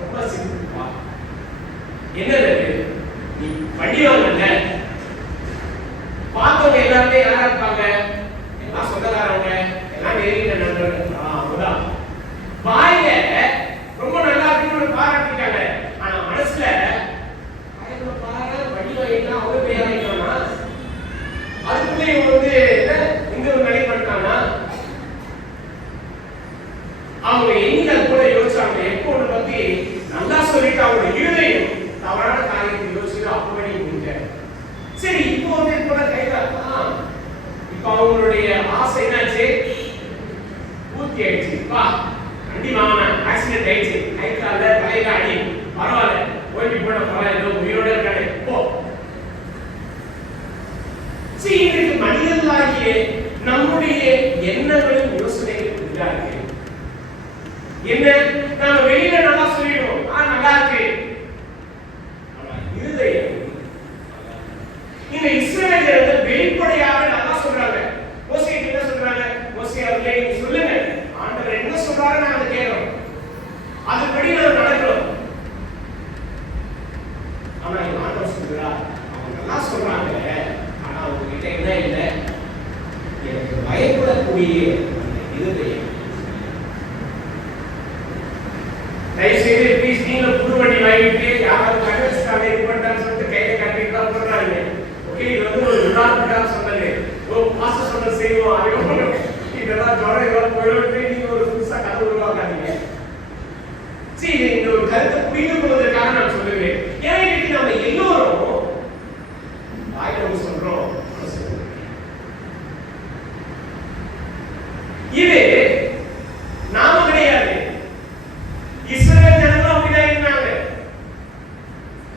ரொம்ப சிம்பிளா. என்னது நீ வண்டி வாங்கல, பார்த்தவங்க எல்லாருமே யாரா இருப்பாங்க, எல்லாம் சொந்தக்காரவங்க, எல்லாம் நெருங்கின நண்பர்கள். அவங்கதான் வாயில ரொம்ப நல்லா இருக்குன்னு பாராட்டிட்டாங்க, ஆனா மனசுல வண்டி வாங்கிக்கலாம் அவங்க பேர் வாங்கிக்கலாம்னா அதுக்குள்ளே இவங்க வந்து இந்த ஒரு நிலை பண்ணிட்டாங்கன்னா அவங்க எங்க கூட யோசிச்சாங்க, எப்போ ஒண்ணு பத்தி நல்லா சொல்லிட்டு அவங்க இருதையும் தவறான காரியத்தை யோசிச்சு அப்பவே முடிஞ்ச. சரி இப்போ வந்து அவங்களுடைய ஆசை என்னாச்சு? பூர்த்தி ஆயிடுச்சு. வா வண்டி வாங்கினா ஆக்சிடென்ட் ஆயிடுச்சு, கை கால தலையில அடி, பரவாயில்ல ஓய்வு போன பரவாயில்ல, உயிரோட இருக்கானே போ. இன்றைக்கு மனிதர்களாகிய நம்முடைய எண்ணங்களும் யோசனைகளும் இருக்கு. என்ன, நாம வெளியில நல்லா சொல்லிடுவோம், நல்லா இருக்கு. இருதயம் இந்த இஸ்ரவேலர்கள் வெளிப்படையாக நல்லா சொல்றாங்க. மோசே என்ன சொல்றாங்க? மோசே அவர்களே சொல்லுங்க, ஆண்டவர் என்ன சொல்றாரு நாங்க அதை கேட்கிறோம், அதுபடி நாம நடக்கிறோம். ஆனா ஆண்டவர் சொல்றார், அவங்க நல்லா சொல்றாங்க, ஆனா அவங்க கிட்ட என்ன இல்லை? எனக்கு பயப்படக்கூடிய அந்த இருதயம். தயவுசெய்து ப்ளீஸ் நீங்க புது வண்டி வாங்கிட்டு யாராவது கன்வென்ஸ்க்காக இது பண்ணிட்டான்னு சொல்லிட்டு கையில கட்டிட்டு போடுறாங்க. ஓகே, இது வந்து ஒரு உதாரணத்துக்காக சொன்னது. மாசம் சொன்ன செய்வோம், அதே இதெல்லாம் ஜோர இதெல்லாம் போயிட்டு நீங்க ஒரு புதுசா கதை உருவாக்காதீங்க. சரி, இந்த ஒரு கருத்தை புரிந்து கொள்வதற்காக நான் சொல்லுவேன். ஏன்னா இன்னைக்கு நம்ம எல்லோரும் வாயில சொல்றோம், இது நாம கிடையாது. இஸ்ரவேல் ஜனங்களும் அப்படிதான் இருந்தாங்க.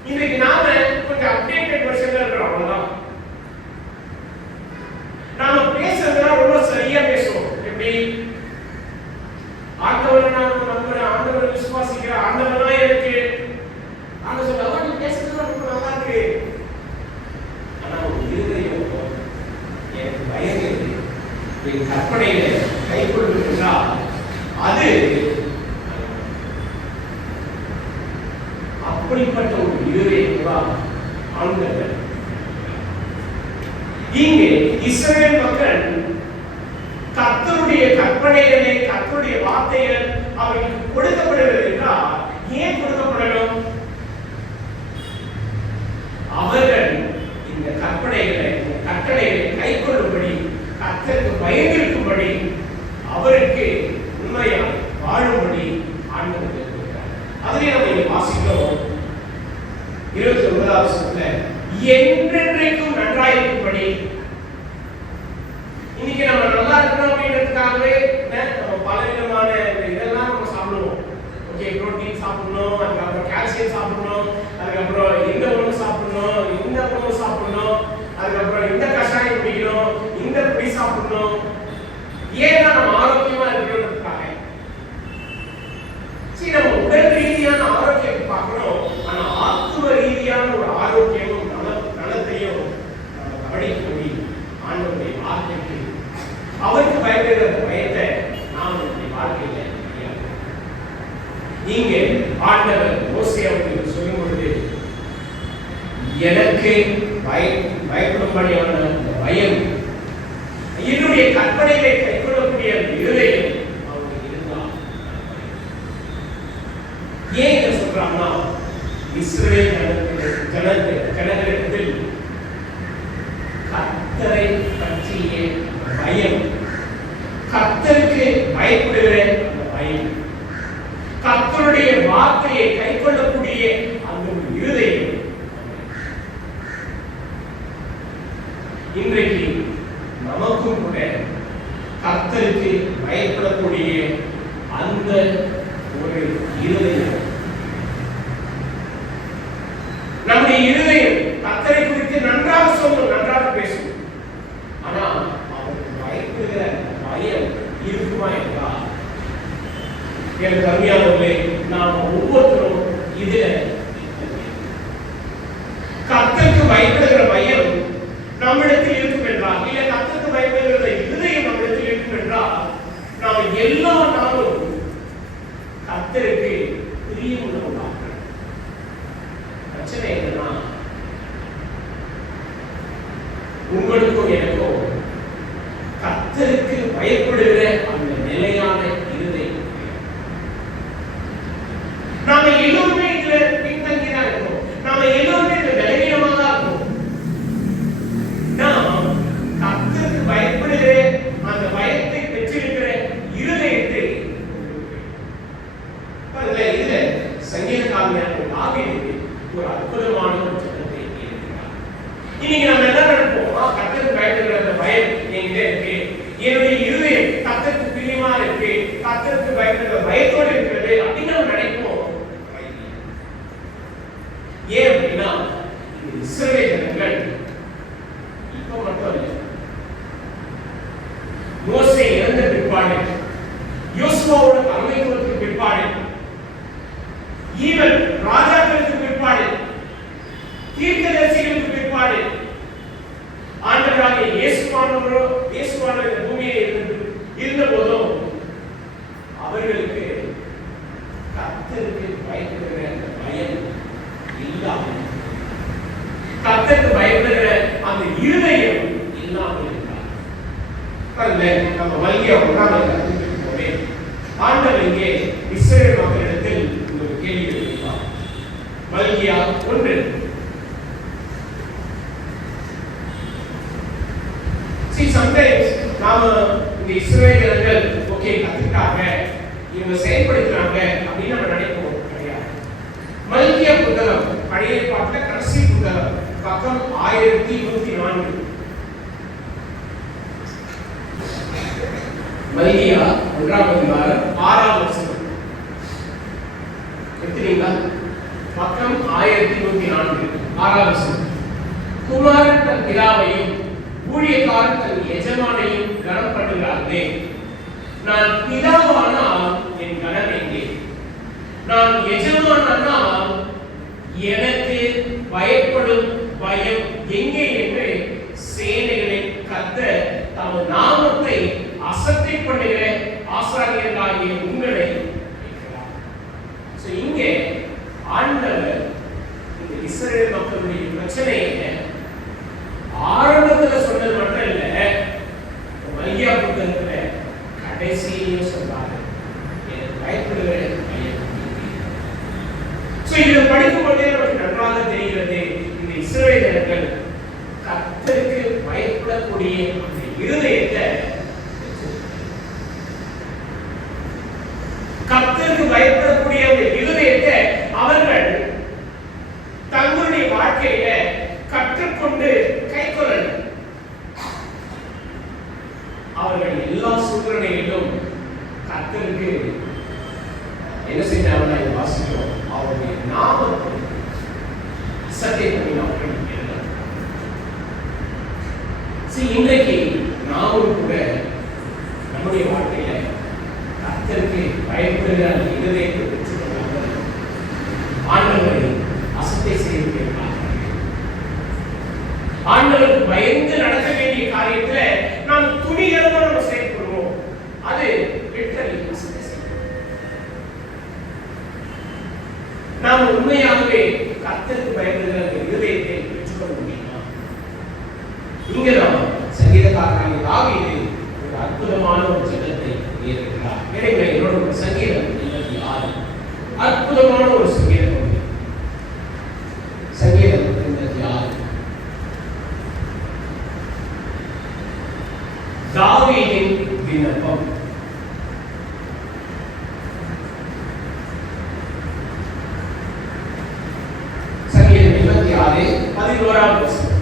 இன்னைக்கு நாம கொஞ்சம் அப்டேட்டட் வெர்ஷன்ல இருக்கிறோம், அவ்வளவுதான். நாம பேசுறதுலாம் ரொம்ப சரியா பேசுவோம். எப்படி? ஆண்டவரை நான் நம்புறேன், ஆண்டவரை விசுவாசிக்கிறேன், ஆண்டவர் தான் எனக்கு ஆண்டவர் சொல்ல நீ பேசுறது ரொம்ப நல்லா இருக்கு. ஆனா ஒரு இருதயம் எனக்கு பயந்து என் கற்பனையில கை கொள்ளுகிறா, அது அப்படிப்பட்ட ஒரு இருதயம் தான் ஆண்டவர். இங்கே இஸ்ரவேல் மக்கள் கர்த்தருடைய கற்பனைகளே, கர்த்தருடைய வார்த்தைகள் அவர்களுக்கு கொடுக்கப்படுகிறது என்றால் ஏன் கொடுக்கப்படணும்? அவர்கள் இந்த கற்பனைகளை, கட்டளைகளை கை கொள்ளும்படி, கர்த்தருக்கு பயந்திருக்கும்படி, அவருக்கு உண்மையாக வாழும்படி ஆண்டவர் கொடுக்கிறார். அதிலே நம்ம இங்கே வாசிக்கிறோம் 29வது வசனத்துல, என்றென்றைக்கும் நன்றாயிருக்கும்படி. இன்னைக்கு நம்ம நல்லா இருக்கணும் அப்படின்றதுக்காகவே நம்ம பலவிதமான இதெல்லாம் நம்ம சாப்பிடுவோம். ஓகே, புரோட்டீன் சாப்பிடணும், அதுக்கப்புறம் கால்சியம் சாப்பிடணும், அதுக்கப்புறம் இந்த உணவு சாப்பிடணும், இந்த உணவு சாப்பிடணும், அதுக்கப்புறம் இந்த கஷாயம் குடிக்கணும், இந்த பொடி சாப்பிடணும். ஏன்னா நம்ம ஆரோக்கியமா இருக்கிறதுக்காக. சரி, நம்ம உடல் ரீதியான ஆரோக்கியத்தை பார்க்கணும், ஆனா ஆத்ம ரீதியான ஒரு ஆரோக்கியமும் நலத்தையும் நம்ம கவனிக்க முடியும். ஆண்டவருடைய வார்த்தைக்கு அவருக்கு பயப்படுகிற பயத்தை நாம் நம்முடைய வாழ்க்கையில நீங்க ஆண்டவர் மோசே அவர்களுக்கு சொல்லும் பொழுது எனக்கு பயப்படும்படியான பயம், என்னுடைய கற்பனைகளை கைக்கொள்ளக்கூடிய அந்த இருதயம் அவங்களுக்கு இருந்தால். ஏன் இதை சொல்றாங்கன்னா, இஸ்ரவேல் ஜனங்களிடத்தில் கர்த்தரை பற்றிய பயம், கர்த்தருக்கு பயப்படுகிற அந்த பயம், கர்த்தருடைய வார்த்தையை கைக்கொள்ளக்கூடிய அந்த ஒரு இருதயம் இன்றைக்கு நமக்கும் கூட கர்த்தருக்கு பயப்படக்கூடிய அந்த ஒரு இருதயம். நம்முடைய இருதயம் கர்த்தரை குறித்து நன்றாக சொல்லும், நன்றாக பேசும். ஆனா அவருக்கு பயப்படுகிற பயம் இருக்குமா என்றால், எனக்கு கம்மியானவர்களே, நாம் ஒவ்வொருத்தரும் இதுல கர்த்தருக்கு பயப்படுகிற பயம் நம்மிடத்தில் இருக்கும் என்றால், இல்ல கர்த்தருக்கு பயப்படுகிற இருதயம் நம்மிடத்தில் இருக்கும் என்றால், நாம் எல்லா நாளும் கர்த்தருக்கு பிரியமுள்ளவர்களாக. பிரச்சனை என்னன்னா, உங்களுக்கும் எனக்கும் கர்த்தருக்கு பயப்படுகிற அந்த நிலையான இருதயம். நாம எல்லோருமே இதுல பின்தங்கிதான் இருக்கோம், நாம எல்லோருமே இந்த பலவீனமாக தான் இருக்கோம். நாம் கர்த்தருக்கு பயப்படுகிற அந்த பயத்தை பெற்றிருக்கிற இருதயத்தை இதுல சங்கீதக்காரனான தாவீது ஒரு அற்புதமான ஒரு ஜெபத்தை எழுதினார். இன்னைக்கு நம்ம என்ன நினைப்போம்? கர்த்தருக்கு பயப்படுகிற அந்த பயம் என்கிட்ட இருக்கு, என்னுடைய இருதயம் கர்த்தருக்கு பிரியமா இருக்கு, கர்த்தருக்கு பயப்படுகிற பயத்தோடு இருக்கிறது அப்படின்னு நம்ம நினைப்போம். ஏன் அப்படின்னா இஸ்ரவேல் ஜனங்கள் இப்ப மட்டும் இல்லை, மோசே இறந்த பிற்பாடு, யோசுவாவோட தலைமைத்துவத்துக்கு பிற்பாடு, ஈவன் ராஜாக்களுக்கு பிற்பாடு, தீர்க்கதரிசிகளுக்கு பிற்பாடு, ஆண்டவராகிய இயேசுவானவர் இந்த பூமியிலே இருந்த போதும் அவர்களுக்கு கர்த்தருக்கு பயப்படுகிற அந்த பயம் இல்லாமல், கர்த்தருக்கு பயப்படுகிற அந்த இருதயம் இல்லாமல் இருந்தார். நம்ம மல்கியா 1 ஆண்டவர் இங்கே இஸ்ரவேல் மக்களிடத்தில் ஒரு கேள்வி எழுப்பினார். மல்கியா 1. sometimes நாம இந்த இஸ்ரவேல் ஜனங்கள் ஓகே கத்துட்டாங்க, இவங்க செயல்படுத்துறாங்க அப்படின்னு நம்ம நினைப்போம். கிடையாது. மல்கியா புத்தகம் பழைய ஏற்பாட்டுல கடைசி புத்தகம், பக்கம் 1104. மல்கியா 1ஆம் அதிகாரம் 6ஆம் வசனம். எடுத்தீங்களா? பக்கம் 1104 6ஆம் வசனம். குமாரன் தன் பிதாவையும் ஊழியக்காரன் தன் எஜமானையும் கனம் பண்ணுகிறார்களே, நான் பிதாவானால் என் கனம் எங்கே? நான் எஜமானால் எனக்கு பயப்படும் பயம் எங்கே என்று சேனைகளின் கர்த்தர் தமது நாமத்தை அசட்டை பண்ணுகிற ஆசாரியர்களாகிய உங்களை கேட்கிறார். இங்கே ஆண்டவர் இந்த இஸ்ரவேல் மக்களுடைய பிரச்சனையை ஆரம்பத்துல சொன்னது மட்டும் இல்ல, மல்கியா புத்தகத்துல கடைசியிலும் சொல்றாரு, எனக்கு பயப்படுகிற பயம். இதை படிக்கும் போதே நமக்கு நன்றாக தெரிகிறது, இந்த இஸ்ரவேல் ஜனங்கள் கர்த்தருக்கு பயப்படக்கூடிய அந்த இருதயத்தை, கர்த்தருக்கு பயப்படக்கூடிய அந்த இருதயத்தை அவர்கள் தங்களுடைய வாழ்க்கையில கற்றுக்கொண்டு கைக்கொள்ளணும். அவர்கள் எல்லா சூழ்நிலையிலும் கர்த்தருக்கு என்ன செய்தார்கள்? வாசிக்கிறோம், அவருடைய நாமத்தை சத்திய பண்ணினார்கள். இன்றைக்கு நாமும் கூட நம்முடைய வாழ்க்கையில கர்த்தருக்கு பயப்படுகிற அந்த இருதயத்தை பெற்றுக்கொள்ளாமல் ஆண்டவரை அசட்டை செய்திருக்கிறார்கள். ஆண்டவருக்கு பயந்து நடக்க வேண்டிய காரியத்துல நாம் துணிகரமா நம்ம செயல்படுவோம். அது லிட்டரலி அசட்டை செய்யும். நாம் உண்மையாகவே கர்த்தருக்கு பயப்படுகிற அந்த இருதயத்தை பெற்றுக்கொள்ள முடியுமா? இங்கதான் சங்கீதக்காரனாகிய தாவீது ஒரு அற்புதமான ஒரு ஜெபத்தை ஏற்கிறார். எனவே என்னோட ஒரு சங்கீதம் 86 அற்புதமான ஒரு சங்கீதம். சங்கீதம் 86 தாவீதின் விண்ணப்பம். சங்கீதம் 86 11ஆம் வசனம்.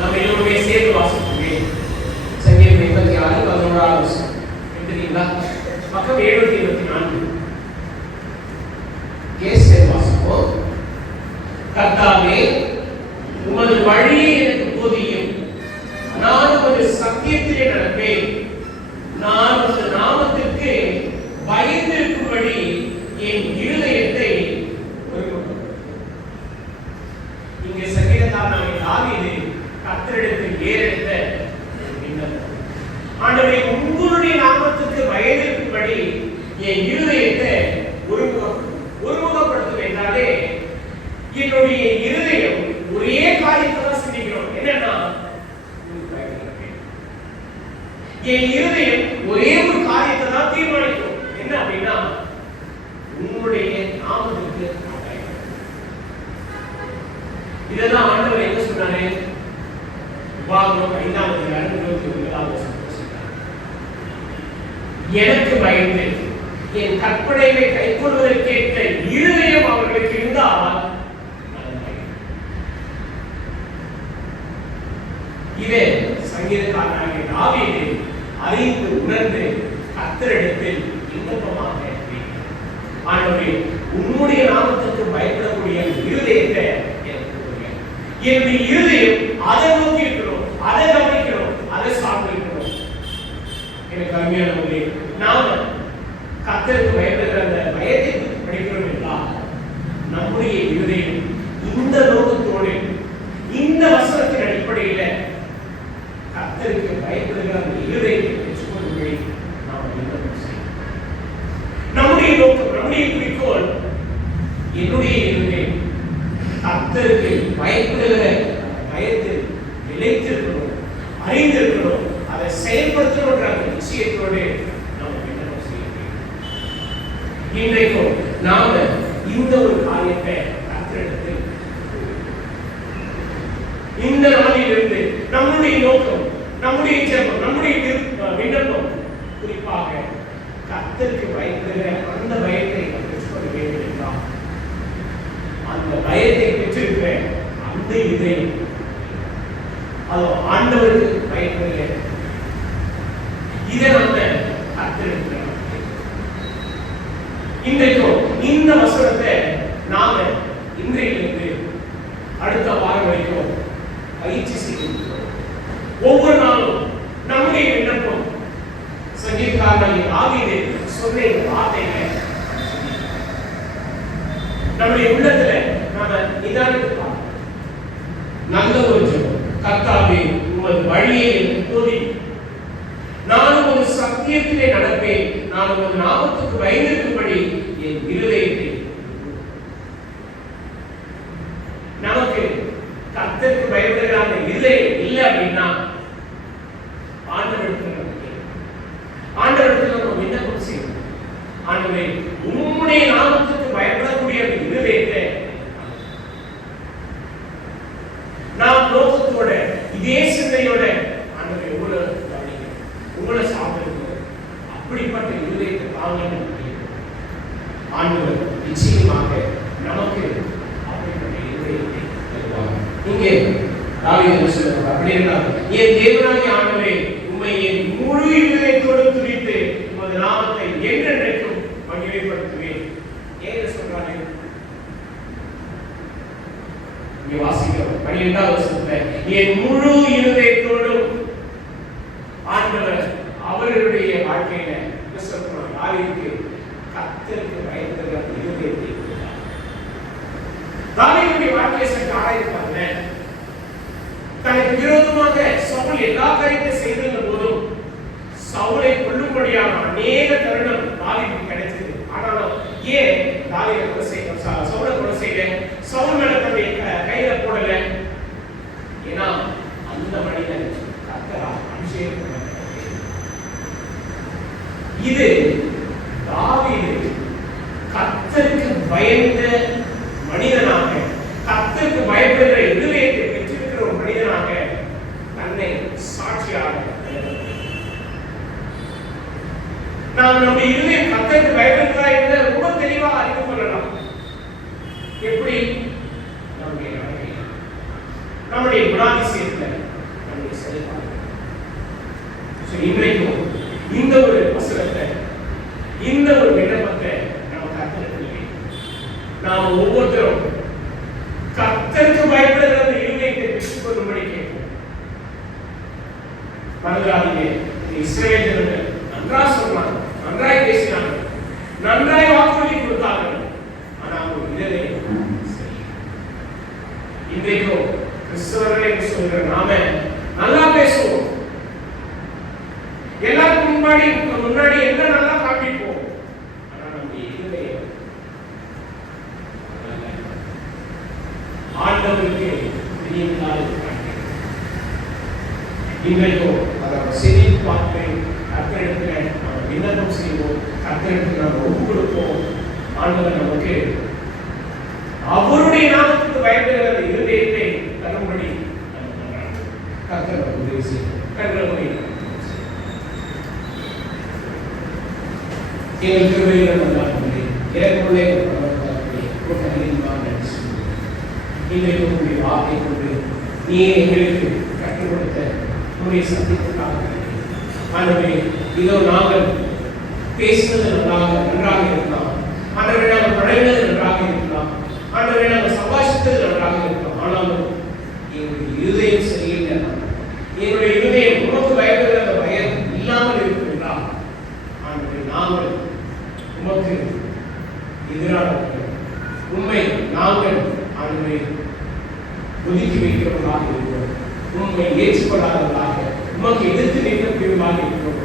நம்ம எல்லோருமே சேர்ந்து வாசிப்போம். சங்கீதம் 86 11ஆம் வசனம். எடுத்தீங்களா? பக்கம் 724. கேஸ் வாசிப்போம். கர்த்தாவே, உமது வழியை எனக்கு போதியும், நான் உமது சத்தியத்திலே நடப்பேன். நான் உமது நாமத்திற்கு பயந்திருக்கும்படி என் இருதயத்தை ஒருமுகப்படுத்தும். இங்கே சங்கீதக்காரனாகிய தாவீது கர்த்தரிடத்தில் ஏறெடுத்த விண்ணப்பம். ஆண்டவரே, உங்களுடைய நாமத்துக்கு பயந்திருக்கும்படி என் இருதயத்தை ஒருமுகப்படுத்தும் என்றாலே என்னுடைய இருதயம் ஒரே காரியத்தை தான் சிந்திக்கிறோம். என்னன்னா, என் இருதயம் ஒரே ஒரு காரியத்தை தான் தீர்மானிக்கும். என்ன அப்படின்னா, உங்களுடைய நாமத்துக்கு இதெல்லாம் ஆண்டவர் என்ன சொன்னாரு? உபாகமம் 5ஆம் அதிகாரம் 29ஆம் வசனம் சொன்னார். எனக்கு பயந்து என் கற்பனைகளை கைக்கொள்வதற்கேற்ற இருதயம் அவர்களுக்கு இருந்தால் இதை சங்கீதக்காரனாகிய தாவீது அறிந்து உணர்ந்து கர்த்தரிடத்தில் விண்ணப்பமாக ஆண்டவரே, உம்முடைய நாமத்துக்கு பயப்படக்கூடிய இருதயத்தை எனக்கு கொடுங்க. என்னுடைய இருதயம் அதை நோக்கி இருக்கணும், அதை கவனிக்கணும், அதை சார்ந்து இருக்கணும். எனக்கு அருமையானவர்களே, நாம கர்த்தருக்கு பயப்படுகிற அந்த பயத்தை படிக்கிறோம் என்றால் நம்முடைய இருதயம் இந்த நோக்கத்தோடு இந்த வசனத்தின் அடிப்படையில் கர்த்தருக்கு பயப்படுகிற அந்த இருதயத்தை பெற்றுக்கொள்ளும்படி நாம் விண்ணப்பம் செய்யணும். நம்முடைய நோக்கம், நம்முடைய குறிக்கோள், என்னுடைய இருதயம் கர்த்தருக்கு பயப்படுகிற பயத்தில் நிலைத்திருக்கணும், அறிந்திருக்கணும், அதை செயல்படுத்தணுன்ற அந்த நிச்சயத்தோடு நாம் விண்ணப்பம் செய்ய வேண்டும். இன்றைக்கும் நாம இந்த ஒரு காரியத்தை கர்த்தரிடத்தில் இந்த நாளிலிருந்து நம்முடைய நோக்கம், நம்முடைய ஜெபம், நம்முடைய விண்ணப்பம் குறிப்பாக கர்த்தருக்கு பயப்படுகிற அந்த பயத்தை பெற்றுக்கொள்ள வேண்டும் என்றால் அந்த பயத்தை பெற்றிருக்கிற அந்த இதயம் அது ஆண்டவருக்கு பயப்படுகிற இதை நம்ம கர்த்தருக்கு இன்றைக்கும் இந்த வசனத்தை நாம இன்றையிலிருந்து அடுத்த வாரம் வரைக்கும் பயிற்சி செய்கிறோம். ஒவ்வொரு நாளும் நம்முடைய விண்ணப்பம் சங்கீதக்காரனாகிய தாவீது சொன்ன இந்த வார்த்தைகளை நம்முடைய உள்ளத்துல நாம நிதானித்து பார்க்கணும். நல்ல ஒரு ஜெபம். கர்த்தாவே, உமது வழியை எனக்கு போதி, நான் உமது சத்தியத்திலே நடப்பேன், நான் உமது நாமத்துக்கு பயந்திருக்கும்படி என் இருதயத்தை. நமக்கு கர்த்தருக்கு பயப்படுகிற அந்த இருதயம் இல்லை அப்படின்னா ஆண்டவருக்கு நம்ம விண்ணப்பம் செய்யணும். ஆண்டவரே, உம்முடைய நாமத்துக்கு பயப்படக்கூடிய அந்த இருதயத்தை நாம் நோக்கத்தோட இதே சிந்தையோட ஆண்டவரே உங்களை சாப்பிடுவோம். அப்படிப்பட்ட இருதயத்தை தாங்க ஆண்டவர் நிச்சயமாக நமக்கு அப்படிப்பட்ட இருதயத்தை தருவார். இங்கே தாவீது சொல்றார், அப்படி என்றால் என் தேவனாகிய ஆண்டவரே, உம்மை என் முழு இதயத்தோடு துதித்து உமது நாமத்தை என்றென்றைக்கும் மகிமைப்படுத்துவேன். ஏன் சொல்றாரு? இங்கே வாசிக்கிறோம் 12வது வசனத்துல, என் முழு இருதயத்தோடும் ஆண்டவர் அவருடைய வாழ்க்கையில தாவீதுக்கு கர்த்தருக்கு பயப்படுகிற இருதயத்தை கொடுத்தார். தாவீதுடைய வாழ்க்கையை சற்று ஆராய்ந்து பாருங்க. தனக்கு விரோதமாக சவுல் எல்லா காரியத்தை செய்திருந்த போதும் சவுலை கொல்லும்படியான அநேக தருணம் தாவீதுக்கு கிடைச்சது. ஆனாலும் ஏன் தாவீதை கொலை செய்ய சவுலை கொலை செய்ய சவுல் மேல தன்னுடைய கையில போடல? ஏன்னா அந்த மனிதன் கர்த்தரால் அபிஷேகம் பண்ணப்பட்டவர். இது தாவீது கர்த்தருக்கு பயந்த மனிதனாக, கர்த்தருக்கு பயப்படுகிற இருதயத்தை பெற்றிருக்கிற ஒரு மனிதனாக தன்னை சாட்சியாக நாம் நம்முடைய இருதயம் கர்த்தருக்கு பயப்படுகிறா என்று ரொம்ப தெளிவாக அறிந்து கொள்ளலாம். எப்படி? நம்முடைய நடக்கை, நம்முடைய குணாதிசயத்தில், நம்முடைய செயல்பாடு. இன்றைக்கும் இந்த ஒரு வசனத்தை, இந்த ஒரு விண்ணப்பத்தை நம்ம கர்த்தருக்கு நாம் ஒவ்வொருத்தரும் கர்த்தருக்கு பயப்படுகிற அந்த இருதயத்தை பெற்றுக்கொள்ளும்படி கேட்போம். மறந்துடாதீங்க, இஸ்ரவேல் ஜனங்கள் நன்றாக சொன்னாங்க, நன்றாய் பேசினாங்க, நன்றாய் வாக்குறுதி கொடுத்தாங்க. ஆனா அவங்க இருதயம் சரி. இன்றைக்கும் கிறிஸ்தவர்களே சொல்கிற நாம நல்லா பேசுவோம், எல்லாருக்கும் முன்னாடி என்ன நல்லா காண்பிப்போம். ஆனா நம்ம இருதயம் ஆண்டவருக்கு பிரியமில்லாத இன்றைக்கும் அதை செய்தி பார்த்து கர்த்தரிடத்துல நம்ம விண்ணப்பம் செய்வோம், கர்த்தரிடத்துல நம்ம ஒப்பு கொடுப்போம். ஆண்டவர் நமக்கு அவருடைய நாமத்துக்கு பயப்படுகிற இருதயத்தை தரும்படி கர்த்தர் உதவி செய்வோம். கர்த்தருடைய எங்கள் கிருபையில் நல்லாருமே எனக்குள்ளே இன்றைக்கு உங்களுடைய வார்த்தை கொண்டு நீ எங்களுக்கு கற்றுக் கொடுத்த உங்களுடைய சத்தியத்துக்காக ஆண்டவரே, இதோ நாங்கள் பேசினது நன்றாக இருக்கலாம், ஆண்டவரே நாங்கள் பழகினது நன்றாக இருக்கலாம், ஆண்டவரே நாங்கள் சம்பாஷித்தது நன்றாக இருக்கலாம். ஆனாலும் எங்களுடைய இருதயம் சரியில்லை, எங்களுடைய இருதயம் உமக்கு பயப்படுகிற அந்த பயம் இல்லாமல் இருக்கின்றால் ஆண்டவரே நாங்கள் உமக்கு எதிரானவர்கள், உண்மை நாங்கள் ஆண்டவரை ஒதுக்கி வைக்கிறவர்களாக இருக்கிறோம், உண்மை ஏற்றுக்கொள்ளாதவர்களாக உமக்கு எதிர்த்து நிற்கக்கூடியவர்களாக இருக்கிறோம்.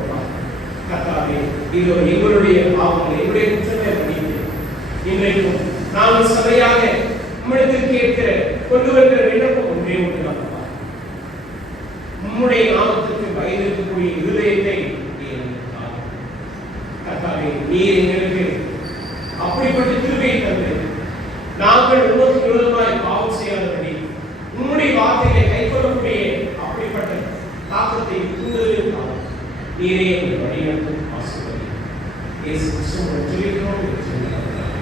கர்த்தாவே, இதோ எங்களுடைய பாவங்களை எங்களுடைய குற்றத்தை மன்னித்து இன்றைக்கும் நாங்கள் சபையாக உம்மிடத்தில் கேட்கிற கொண்டு வருகிற விண்ணப்பம் ஒன்றே ஒன்று தான், உம்முடைய நாமத்திற்கு பயந்திருக்கக்கூடிய இருதயத்தை கர்த்தாவே நீர் எங்களுக்கு அப்படிப்பட்ட கிருபையை தந்து நாங்கள் உமக்கு விரோதமாய் பாவம் செய்யாதபடி உம்முடைய வார்த்தைகளை கைக்கொள்ளக்கூடிய அப்படிப்பட்ட தாக்கத்தை தூண்டுவதற்காக நீரே எங்கள் வழிநடத்தும் ஆசீர்வதியும். இயேசு கிறிஸ்துவின் ஜெபத்தினாலே